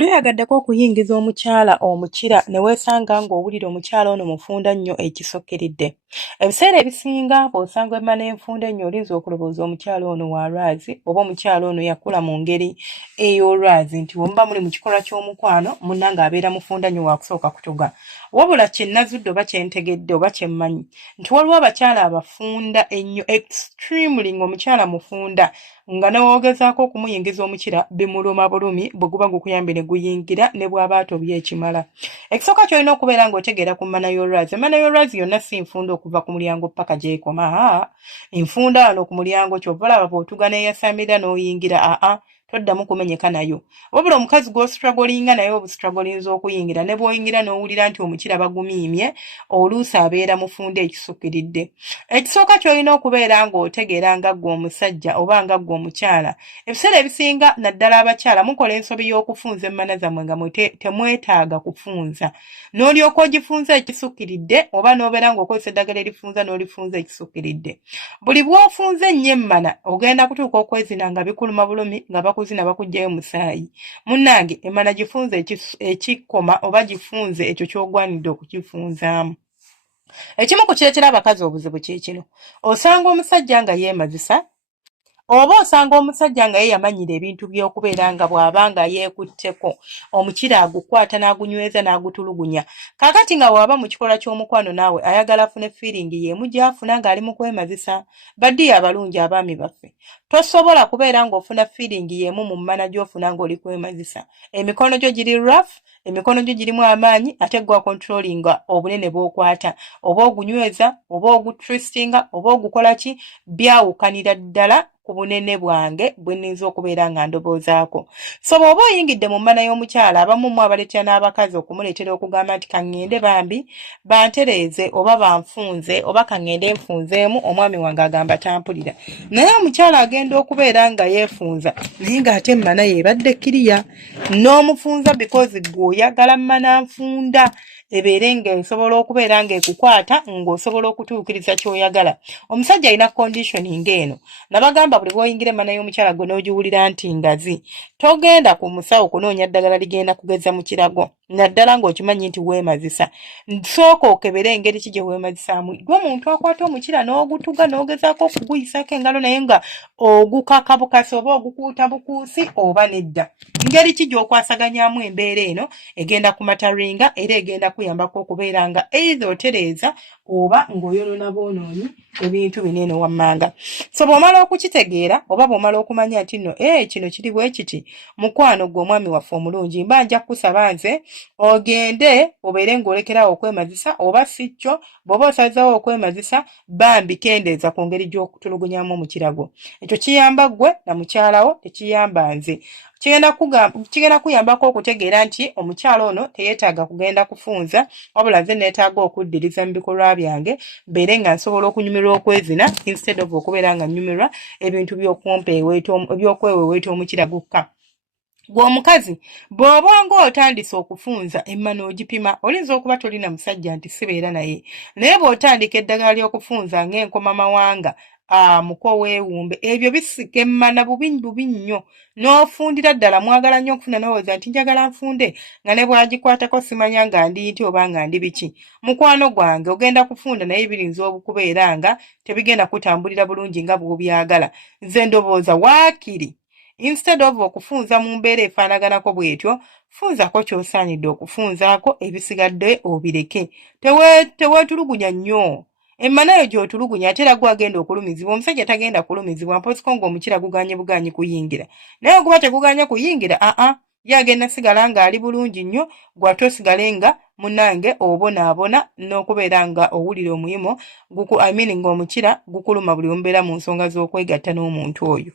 Oli oyagaddeko okuyingiza omukyala omukira ne weesanga ng'owulira omukyala ono mufunda nnyo ekisokkeredde. Ebiseera ebisinga bw'osanga emma n'enfunda ennyo olinza okulowooza omukyala ono wa lwazi oba omukyala ono yakula mu ngeri ey'olwazi nti bwe muba muli mu kikolwa ky'omukwano munnange abeera mufunda nnyo waakusooka kutuga. Wabula kye nazudde oba kye ntegedde oba kye mmanyi nti waliwo abakyala abafunda ennyo extremely ng'omukyala mufunda nga n'owoogezaako okumuyingiza omukira bimuluma bulumi bwe guba gukuyambye ne guyingira ne bw'aba atobye ekimala. Ekisooka ky'olina okubeera ng'otegeera ku mmana y'olwazi. Emmana y'olwazi yonna si nfunda okuva ku mulyango paka gy'ekoma. Nfunda wano ku mulyango ky'ova olaba bw'otuga n'eyasamira n'oyingira toddamu kumenyeka nayo. Wabula omukazi gw'ostruggolinga naye obustruggolinza okuyingira ne bw'oyingira n'owulira nti omukira bagumiimye oluusi abeera mufunda ekisukkiridde. Ekisooka ky'olina okubeera ng'otegeera nga ggwe omusajja oba nga ggwe omukyala. Ebiseera ebisinga naddala abakyala mukola ensobi y'okufunza emmana zammwe nga temwetaaga kufunza. N'olyoka ogifunza ekisukkiridde oba n'obeera ng'okozesa eddagala erifunza n'olifunza ekisukkiridde. Buli bw'ofunza ennyo emmana ogenda kutuuka okwezina nga bikuluma bulumi nga bakuzina bakuggyayo musaayi. Munnange emmana gifunze ekikkoma oba gifunze ekyo ky'ogwanidde okukifunzaamu. Ekimu ku kireetera abakazi obuzibu kye kino. Osanga omusajja nga yeemazisa oba osanga omusajja nga ye yamanyira ebintu by'okubeera nga bw'aba nga yeekutteko omukira agukwata n'agunyweza n'agutulugunya. Kaakati nga bw'aba mu kikolwa ky'omukwano naawe ayagala afune feeling y'emu gy'afuna ng'ali mu kwemazisa. Baddiya abalungi abaami baffe, tosobola kubeera ng'ofuna feeling y'emu mu mmana gy'ofuna ng'oli kwemazisa. Emikono gyo giri rough, emikono gyo girimu amaanyi ate gwa controllinga obunene bw'okwata oba ogunyweza oba ogutwistinga oba ogukola ki byawukanira ddala ku bunene bwange bwe nninza okubeera nga ndoboozaako. So bw'oba oyingidde mu mmana y'omukyala abamu mu abaleetera n'abakazi okumuleetera okugamba nti kaŋŋende bambi bantereeze oba banfunze oba kaŋŋende nfunzeemu omwami wange agamba tampulira. Naye omukyala agenda okubeera nga yeefunza naye ng'ate emmana y'ebadde kiriya n'omufunza because gwe oyagala mmana nfunda ebeere ng'esobola okubeera ng'ekukwata ng'osobola okutuukiriza ky'oyagala. Omusajja alina conditioning eno. Nabagamba buli bw'oyingira emmana y'omukyala gwe n'ogiwulira nti ngazi, togenda ku musawo kunoonya ddagala ligenda kugeza mu kirago naddala ng'okimanyi nti weemazisa. Sooka okebere engeri ki gye weemazisaamu. Gwe omuntu akwata omukira n'ogutuga n'ogezaako okuguyisako engalo naye nga ogukaka bukasi oba ogukuuta bukuusi oba nedda. Ngeri ki gy'okwasaganyaamu embeera eno egenda kumataringa era egenda kuyambako okubeera nga either otereeza oba ng'oyolona boonoonyi ebintu binene wammanga. So bw'omala okukitegeera oba bw'omala okumanya nti nno kino kiri bwe kiti mukwano gwe omwami waffe omulungi mba nja kukusaba nze ogende obeere ng'olekerawo okwemazisa oba si kyo bw'oba osazeewo okwemazisa bambi kendeeza ku ngeri gy'okutulugunyamu omukirago. Ekyo kiyamba ggwe na mukyalawo tekiyamba nze. Kigenda kuyambako okutegeera nti omukyala ono teyeetaaga kugenda kufunza wabula nze neetaaga okuddiriza mu bikolwa byange mbeere nga nsobola okunyumirwa okwezina instead of okubeera nga nyumirwa ebintu by'okweweweeta omukira gukka. Gwe omukazi bw'oba ng'otandise okufunza emmana ogipima olinza okuba tolina musajja nti sibeera naye naye bw'otandika eddagala ly'okufunza ng'enkoma mawanga muko weewumbe ebyo bisika emmana bubi nnyo n'ofundira ddala mwagala nnyo okufuna n'owooza nti njagala nfunde nga ne bwagikwatako simanya nga ndi nti oba nga ndi biki. Mukwano gwange ogenda kufunda naye birinza okubeera nga tebigenda kutambulira bulungi nga bw'obyagala. Nze ndowooza waakiri instead of okufunza mu mbeera efaanaganako bw'etyo funzako ky'osaanidde okufunzaako ebisigadde obireke. Teweetulugunya nnyo. Emmana yo gy'otulugunya ate era gwagenda okulumizibwa. Omusajja tagenda kulumizibwa mpoziko ng'omukira guganye buganyi kuyingira. Naye okuba teguganye kuyingira ye agenda sigala ng'ali bulungi nnyo gwe ate osigale nga munnange obonaabona n'okubeera nga owulira omuyimo ng'omukira gukuluma buli omubeera mu nsonga z'okwegatta n'omuntu oyo.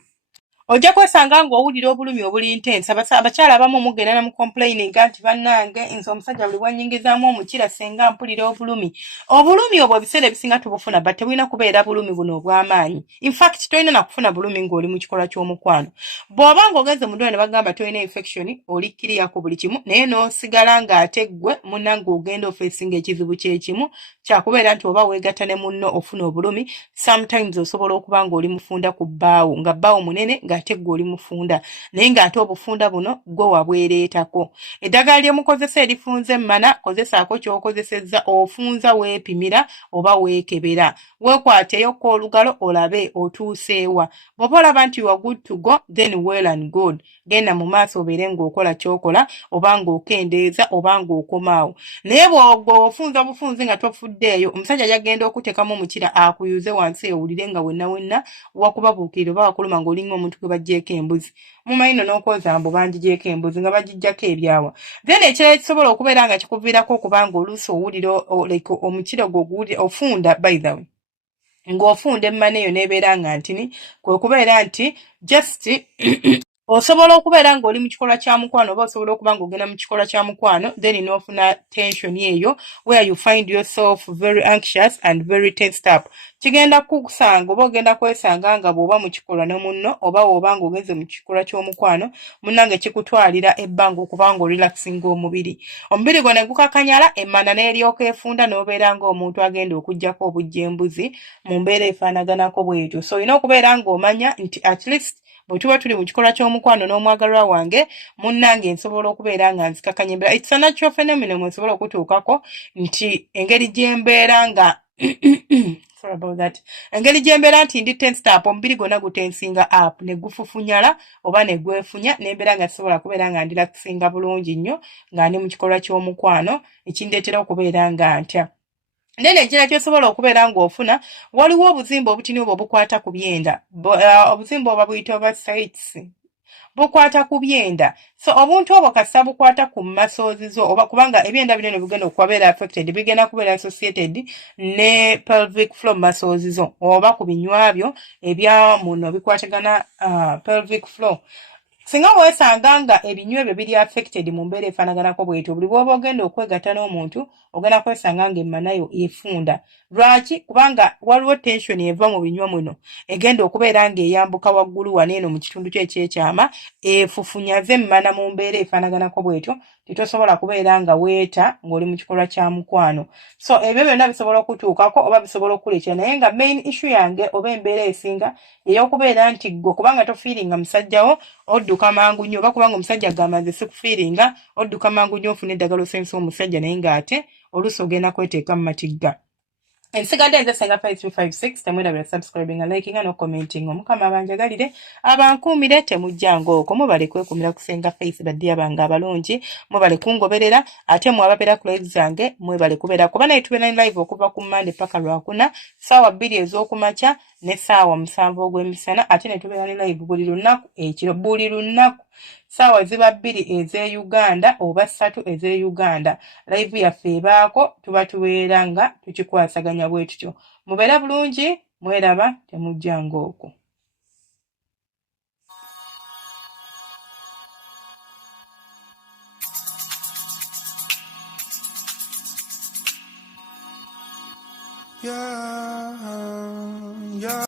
Ojja kwesanga ng'owulira obulumi obuli intense. Abakyala abamu mugenda na mu complaininga nti bannange nze omusajja buli bw'annyingizaamu omukira senga mpulira obulumi. Obulumi obwo ebiseera ebisinga tubufuna but tebulina kubeera bulumi buno obw'amaanyi. In fact tolina na kufuna bulumi ng'oli mu kikolwa ky'omukwano. Bw'oba ng'ogenze mu ddwaliro ne bagamba tolina infection oli kiriya ku buli kimu naye n'osigala ng'ate ggwe munnange ogenda ofeesinga ekizibu kye kimu kyakubeera nti oba weegatta ne munno ofuna obulumi sometimes osobola okuba ng'oli mufunda ku bbaawo nga bbaawo munene nga ng'ate gwe oli mufunda naye ng'ate obufunda buno gwe wabwereetako. Eddagala lye mukozesa erifunza emmana kozesaako ky'okozesezza ofunza weepimira oba weekebera. Weekwateeyokko olugalo olabe otuuseewa. Bw'oba olaba nti you are good to go then well and good. Genda mu maaso obeere ng'okola ky'okola oba ng'okendeeza oba ng'okomaawo. Naye bw'ofunza bufunzi nga tofuddeeyo omusajja yagenda okuteekamu omukira akuyuze wansi ewulire nga wenna wakubabuukirira oba wakuluma ng'olinga omuntu gwe baggyeeko embuzi. Mumanyi nno n'okwoza mbu bangigyeko embuzi nga bagijjako ebyawa. Then ekirala ekisobola okubeera nga kikuviirako okuba ng'oluusi owulira omukira gwe ofunda by the way. Ng'ofunda emmana eyo n'ebeera nga ntini kwe kubeera nti just osobola okubeera ng'oli mu kikolwa kya mukwano oba osobola okuba ng'ogenda mu kikolwa kya mukwano then n'ofuna tension eyo where you find yourself very anxious and very tensed up. Kigenda kukusanga oba ogenda kwesanga nga bw'oba mu kikolwa ne munno oba bw'oba ng'ogenze mu kikolwa ky'omukwano munnange kikutwalira ebbanga okuba ng'orelaxinga omubiri. Omubiri gwo ne gukakanyala emmana n'eryoka efunda n'obeera ng'omuntu agenda okuggyako obujjembuzi mu mbeera efaanaganako bw'etyo. So olina okubeera ng'omanya nti at least bwe tuba tuli mu kikolwa ky'omukwano n'omwagalwa wange munnange nsobola okubeera nga nzikakanya embeera. It's a natural phenomenon mwe okutuukako nti engeri gye mbeera nga sorry about that. Engeri gye mbeera nti ndi tensed up omubiri gwonna gutensinga up ne gufufunyala oba ne gwefunya n'embeera nga sisobola kubeera nga ndirakisinga bulungi nnyo nga ndi mu kikolwa ky'omukwano ekindeetera okubeera nga ntya. Nene ekirala kyosobola okubeera ng'ofuna waliwo obuzimba obutini obwo bukwata ku byenda. Obuzimba obwo buyitibwa sites. Bukwata ku byenda. So obuntu obwo kasita bukwata ku muscles zo oba kubanga ebyenda binene bigenda okubeera affected bigenda kubeera associated ne pelvic floor muscles zo oba ku binywa byo ebya muno bikwatagana pelvic floor. Singa weesanga nga ebinywa ebyo biri affected mu mbeera efaanaganako bw'etyo buli bw'oba ogenda okwegatta n'omuntu ogenda kwesanga nga emmana yo efunda. Lwaki? Kubanga waliwo tension eva mu binywa muno egenda okubeera ng'eyambuka waggulu waneeno mu kitundu kyo ekyekyama efufunyaze emmana mu mbeera efaanaganako bw'etyo titosobola kubeera nga weeta ng'oli mu kikolwa kya mukwano. So ebyo byonna bisobola okutuukako oba bisobola okuleetera naye nga main issue yange oba embeera esinga ey'okubeera nti ggwe kubanga tofiiringa musajjawo odduka mangu nnyo oba kubanga omusajja gamaze sikufiiringa odduka mangu nnyo ofuna eddagala osanyusa omusajja naye ng'ate oluusi ogenda kweteeka mu matigga. Ensigadde nze Senga 5356 temwerabira subscribing and liking no commenting. Omukama abanjagalire abankuumire temujjanga okwo mubale kwekumira ku Senga Face badde abanga abalungi mubale kungoberera ate mwababeera ku live zange mwebale kubeera kuba naye tubeera live okuva ku Monday paka Lwakuna ssaawa 2 ez'okumakya ne ssaawa 7 ogw'emisana ate ne tubeera live buli lunaku ekiro buli lunaku ssaawa ziba 2 ez'e Uganda oba 3 ez'e Uganda. Live yaffe ebaako tuba tubeera nga tukikwasaganya bwe tutyo. Mubeera bulungi mweraba temujjanga okwo. Yeah.